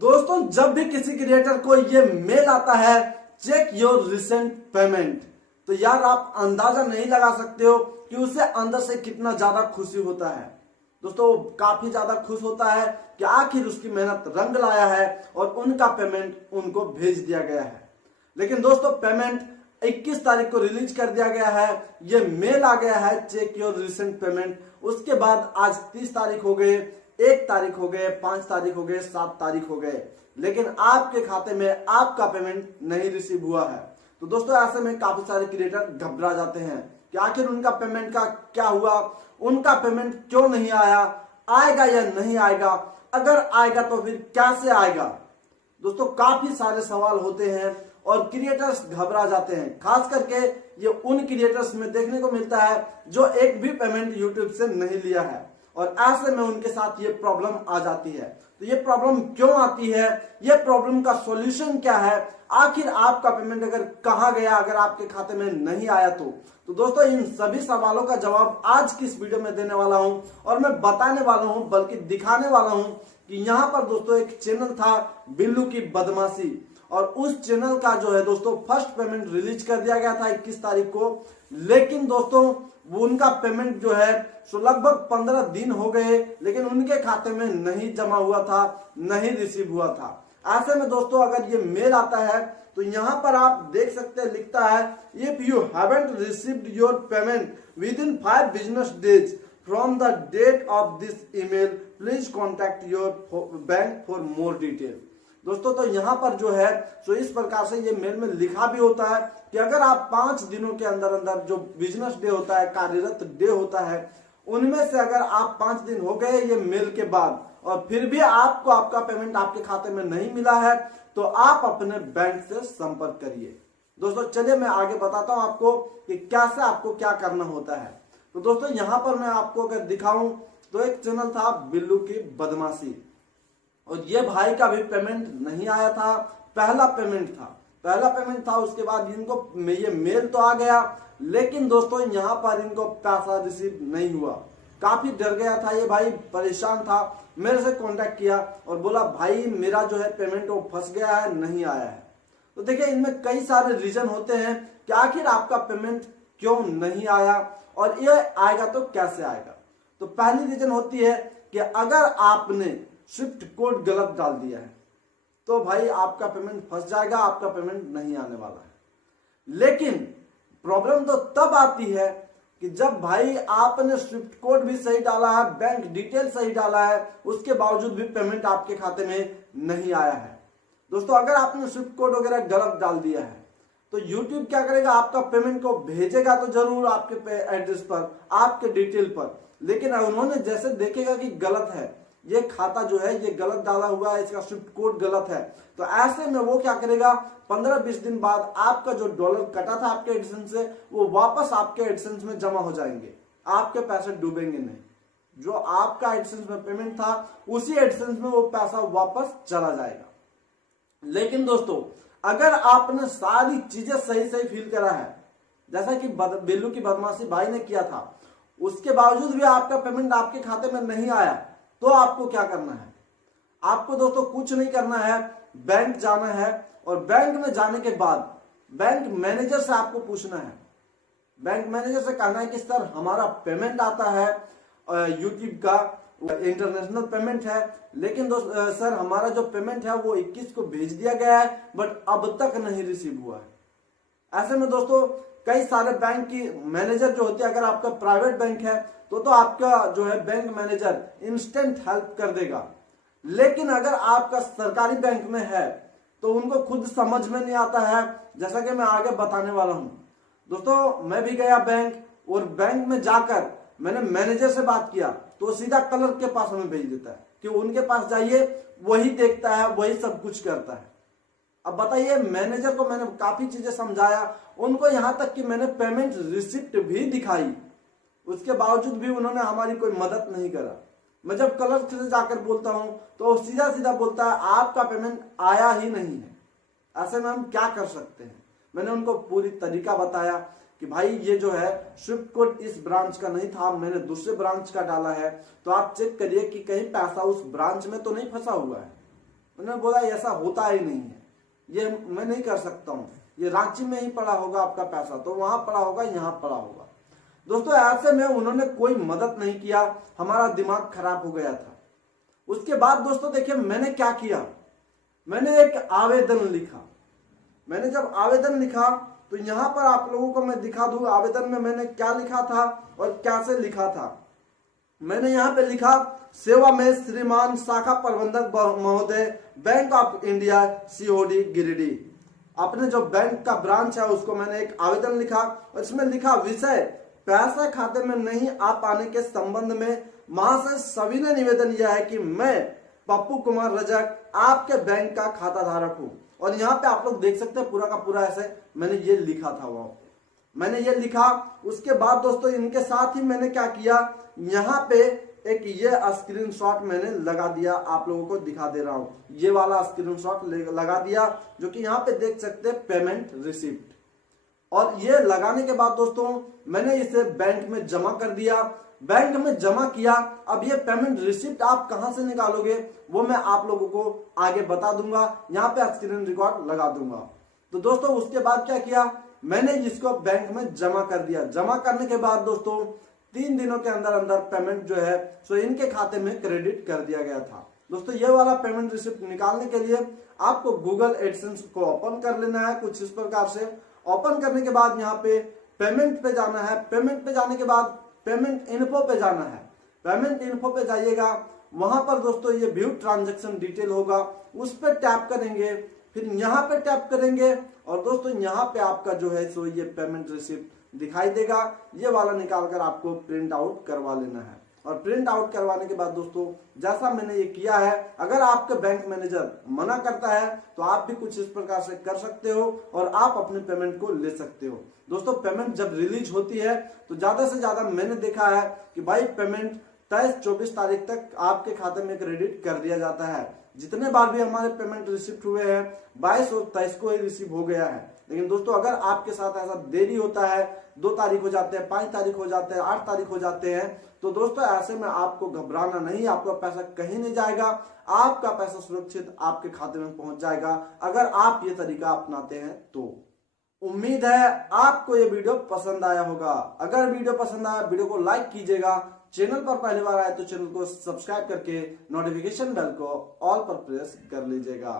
दोस्तों जब भी किसी क्रिएटर को ये मेल आता है चेक योर रिसेंट पेमेंट, तो यार आप अंदाजा नहीं लगा सकते हो कि उसे अंदर से कितना ज्यादा खुशी होता है। दोस्तों वो काफी ज्यादा खुश होता है कि आखिर उसकी मेहनत रंग लाया है और उनका पेमेंट उनको भेज दिया गया है। लेकिन दोस्तों पेमेंट 21 तारीख को रिलीज कर दिया गया है, ये मेल आ गया है चेक योर रिसेंट पेमेंट। उसके बाद आज 30 तारीख हो गए, 1 तारीख हो गए, 5 तारीख हो गए, 7 तारीख हो गए, लेकिन आपके खाते में आपका पेमेंट नहीं रिसीव हुआ है। तो दोस्तों ऐसे में काफी सारे क्रिएटर घबरा जाते हैं कि आखिर उनका पेमेंट का क्या हुआ, उनका पेमेंट क्यों नहीं आया, आएगा या नहीं आएगा, अगर आएगा तो फिर कैसे आएगा। दोस्तों काफी सारे सवाल होते हैं और क्रिएटर्स घबरा जाते हैं। खास करके ये उन क्रिएटर्स में देखने को मिलता है जो एक भी पेमेंट यूट्यूब से नहीं लिया है, और ऐसे में उनके साथ ये प्रॉब्लम आ जाती है। तो ये प्रॉब्लम क्यों आती है, ये प्रॉब्लम का सॉल्यूशन क्या है, आखिर आपका पेमेंट अगर कहां गया, अगर आपके खाते में नहीं आया तो दोस्तों इन सभी सवालों का जवाब आज की इस वीडियो में देने वाला हूं। और मैं बताने वाला हूं, बल्कि दिखाने वाला हूं कि यहां पर दोस्तों एक चैनल था बिल्लू की बदमाशी, और उस चैनल का जो है दोस्तों फर्स्ट पेमेंट रिलीज कर दिया गया था 21 तारीख को। लेकिन दोस्तों वो उनका पेमेंट जो है सो लगभग 15 दिन हो गए, लेकिन उनके खाते में नहीं जमा हुआ था, नहीं रिसीव हुआ था। ऐसे में दोस्तों अगर ये मेल आता है तो यहां पर आप देख सकते हैं, लिखता है if you haven't received your payment within 5 business days from the date of this email please contact your bank for more detail. दोस्तों तो यहाँ पर जो है सो इस प्रकार से ये मेल में लिखा भी होता है कि अगर आप 5 दिनों के अंदर अंदर जो बिजनेस डे होता है, कार्यरत डे होता है, उनमें से अगर आप 5 दिन हो गए ये मेल के बाद और फिर भी आपको आपका पेमेंट आपके खाते में नहीं मिला है तो आप अपने बैंक से संपर्क करिए। दोस्तों चलिए मैं आगे बताता हूं आपको कि कैसे आपको क्या करना होता है। तो दोस्तों यहाँ पर मैं आपको अगर दिखाऊं तो एक चैनल था बिल्लू की बदमाशी, और ये भाई का भी पेमेंट नहीं आया था। पहला पेमेंट था, उसके बाद इनको ये मेल तो आ गया, लेकिन दोस्तों यहाँ पर इनको पैसा रिसीव नहीं हुआ। काफी डर गया था ये भाई, परेशान था, मेरे से कांटेक्ट किया और बोला भाई मेरा जो है पेमेंट वो फंस गया है, नहीं आया है। तो देखिए इनमें कई सारे रीजन होते हैं कि आखिर आपका पेमेंट क्यों नहीं आया और ये आएगा तो कैसे आएगा। तो पहली रीजन होती है कि अगर आपने स्विफ्ट कोड गलत डाल दिया है तो भाई आपका पेमेंट फंस जाएगा, आपका पेमेंट नहीं आने वाला है। लेकिन प्रॉब्लम तो तब आती है कि जब भाई आपने स्विफ्ट कोड भी सही डाला है, बैंक डिटेल सही डाला है, उसके बावजूद भी पेमेंट आपके खाते में नहीं आया है। दोस्तों अगर आपने स्विफ्ट कोड वगैरह गलत डाल दिया है तो YouTube क्या करेगा, आपका पेमेंट को भेजेगा तो जरूर आपके एड्रेस पर, आपके डिटेल पर, लेकिन उन्होंने जैसे देखेगा कि गलत है, ये खाता जो है ये गलत डाला हुआ है, इसका स्विफ्ट कोड गलत है, तो ऐसे में वो क्या करेगा 15-20 दिन बाद आपका जो डॉलर कटा था आपके एडसेंस से वो वापस आपके एडसेंस में जमा हो जाएंगे, आपके पैसे डूबेंगे नहीं। जो आपका एडसेंस में पेमेंट था उसी एडसेंस में वो पैसा वापस चला जाएगा। लेकिन दोस्तों अगर आपने सारी चीजें सही सही फिल करा है, जैसा कि बिल्लू की बदमाशी भाई ने किया था, उसके बावजूद भी आपका पेमेंट आपके खाते में नहीं आया, तो आपको क्या करना है, आपको दोस्तों कुछ नहीं करना है, बैंक जाना है और बैंक में जाने के बाद बैंक मैनेजर से आपको पूछना है। बैंक मैनेजर से कहना है कि सर हमारा पेमेंट आता है यूट्यूब का इंटरनेशनल पेमेंट है, लेकिन सर हमारा जो पेमेंट है वो 21 को भेज दिया गया है बट अब तक नहीं रिसीव हुआ है। ऐसे में दोस्तों कई सारे बैंक की मैनेजर जो होते हैं, अगर आपका प्राइवेट बैंक है तो आपका जो है बैंक मैनेजर इंस्टेंट हेल्प कर देगा, लेकिन अगर आपका सरकारी बैंक में है तो उनको खुद समझ में नहीं आता है, जैसा कि मैं आगे बताने वाला हूं। दोस्तों मैं भी गया बैंक, और बैंक में जाकर मैंने मैनेजर से बात किया तो सीधा क्लर्क के पास हमें भेज देता है कि उनके पास जाइए, वही देखता है, वही सब कुछ करता है। अब बताइए मैनेजर को मैंने काफी चीजें समझाया, उनको यहां तक कि मैंने पेमेंट रिसिप्ट भी दिखाई, उसके बावजूद भी उन्होंने हमारी कोई मदद नहीं करा। मैं जब क्लर्क से जाकर बोलता हूं तो सीधा सीधा बोलता है आपका पेमेंट आया ही नहीं है। ऐसे में हम क्या कर सकते हैं। मैंने उनको पूरी तरीका बताया कि भाई ये जो है स्विफ्ट कोड इस ब्रांच का नहीं था, मैंने दूसरे ब्रांच का डाला है, तो आप चेक करिए कि कहीं पैसा उस ब्रांच में तो नहीं फंसा हुआ है। उन्होंने बोला ऐसा होता ही नहीं है, ये मैं नहीं कर सकता हूँ, ये रांची में ही पड़ा होगा आपका पैसा, तो वहां पड़ा होगा, यहाँ पड़ा होगा। दोस्तों ऐसे में उन्होंने कोई मदद नहीं किया, हमारा दिमाग खराब हो गया था। उसके बाद दोस्तों देखिए मैंने क्या किया, मैंने एक आवेदन लिखा। मैंने जब आवेदन लिखा तो यहां पर आप लोगों को मैं दिखा दूं आवेदन में मैंने क्या लिखा था और कैसे लिखा था। मैंने यहां पे लिखा, सेवा में श्रीमान शाखा प्रबंधक महोदय, bank of India, COD Giridih. अपने जो बैंक का ब्रांच है उसको मैंने एक आवेदन लिखा और इसमें लिखा, विषय पैसा खाते में नहीं आ पाने के संबंध में महाशय सभी ने निवेदन यह है कि मैं पप्पू कुमार रजक आपके बैंक का खाता धारक हूं। और यहाँ पे आप लोग देख सकते हैं पूरा का पूरा ऐसे मैंने ये लिखा था, वहां पे मैंने ये लिखा। उसके बाद दोस्तों इनके साथ ही मैंने क्या किया, यहाँ पे एक ये स्क्रीनशॉट मैंने लगा दिया, आप लोगों को दिखा दे रहा हूं, ये वाला स्क्रीनशॉट लगा दिया जो कि यहाँ पे देख सकते हैं पेमेंट रिसिप्ट। और ये लगाने के बाद दोस्तों मैंने इसे बैंक में जमा कर दिया, बैंक में जमा किया। अब ये पेमेंट रिसिप्ट आप कहां से निकालोगे वो मैं आप लोगों को आगे बता दूंगा, यहाँ पे स्क्रीन रिकॉर्ड लगा दूंगा। तो दोस्तों उसके बाद क्या किया, मैंने इसको बैंक में जमा कर दिया। जमा करने के बाद दोस्तों 3 दिनों के अंदर अंदर पेमेंट जो है सो इनके खाते में क्रेडिट कर दिया गया था। दोस्तों ये वाला पेमेंट रिसिप्ट निकालने के लिए आपको गूगल एडसेंस को ओपन कर लेना है कुछ इस प्रकार से। ओपन करने के बाद यहाँ पे पेमेंट पे जाना है, पेमेंट पे जाने के बाद पेमेंट इन्फो पे जाना है। पेमेंट इन्फो पे जाइएगा, वहां पर दोस्तों ये व्यू ट्रांजैक्शन डिटेल होगा, उस पर टैप करेंगे, फिर यहाँ पे टैप करेंगे और दोस्तों यहाँ पे आपका जो है सो ये पेमेंट रिसिप्ट दिखाई देगा। ये वाला निकाल कर आपको प्रिंट आउट करवा लेना है। और प्रिंट आउट करवाने के बाद दोस्तों जैसा मैंने ये किया है, अगर आपके बैंक मैनेजर मना करता है तो आप भी कुछ इस प्रकार से कर सकते हो और आप अपने पेमेंट को ले सकते हो। दोस्तों पेमेंट जब रिलीज होती है तो ज्यादा से ज्यादा मैंने देखा है कि भाई पेमेंट 23-24 तारीख तक आपके खाते में क्रेडिट कर दिया जाता है। जितने बार भी हमारे पेमेंट रिसिप्ट हुए हैं 22 और 23 को ही रिसीव हो गया है। लेकिन दोस्तों अगर आपके साथ ऐसा देरी होता है, 2 तारीख हो जाते हैं, 5 तारीख हो जाते हैं, 8 तारीख हो जाते हैं, तो दोस्तों ऐसे में आपको घबराना नहीं, आपका पैसा कहीं नहीं जाएगा, आपका पैसा सुरक्षित आपके खाते में पहुंच जाएगा अगर आप ये तरीका अपनाते हैं तो। उम्मीद है आपको ये वीडियो पसंद आया होगा। अगर वीडियो पसंद आया वीडियो को लाइक कीजिएगा, चैनल पर पहली बार आए तो चैनल को सब्सक्राइब करके नोटिफिकेशन बेल को ऑल पर प्रेस कर लीजिएगा।